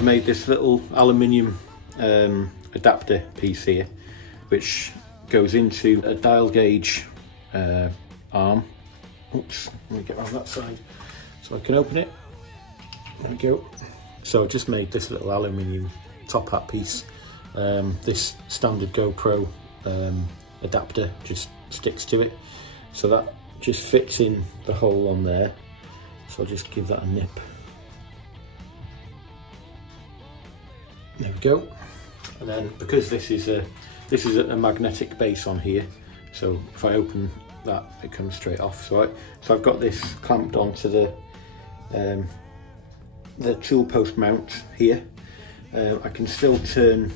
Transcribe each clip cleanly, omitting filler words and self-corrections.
I've made this little aluminium adapter piece here, which goes into a dial gauge arm. Oops, let me get around that side so I can open it. There we go. So I just made this little aluminium top hat piece. This standard GoPro adapter just sticks to it, so that just fits in the hole on there. So I'll just give that a nip. There we go. And then because this is a magnetic base on here, so if I open that, it comes straight off. So I've got this clamped onto the tool post mount here. I can still turn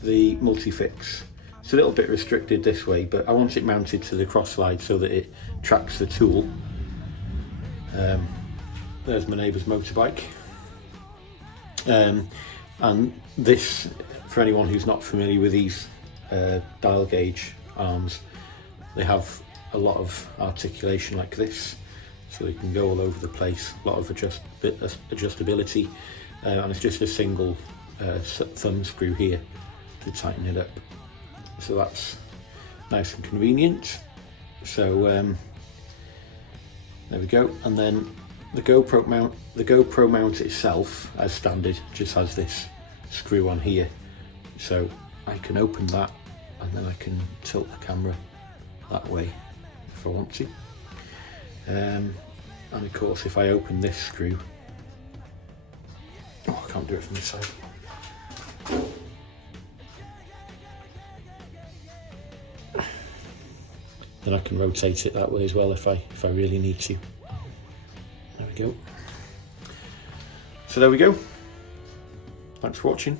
the multi-fix. It's a little bit restricted this way, but I want it mounted to the cross slide so that it tracks the tool. There's my neighbour's motorbike. And this, for anyone who's not familiar with these dial gauge arms, they have a lot of articulation like this, so they can go all over the place, a lot of adjustability, and it's just a single thumb screw here to tighten it up. So that's nice and convenient. So there we go. And then the GoPro mount itself, as standard, just has this screw on here, so I can open that and then I can tilt the camera that way if I want to. And of course, if I open this screw, oh, I can't do it from this side. Then I can rotate it that way as well if I really need to. There we go. So there we go. Thanks for watching.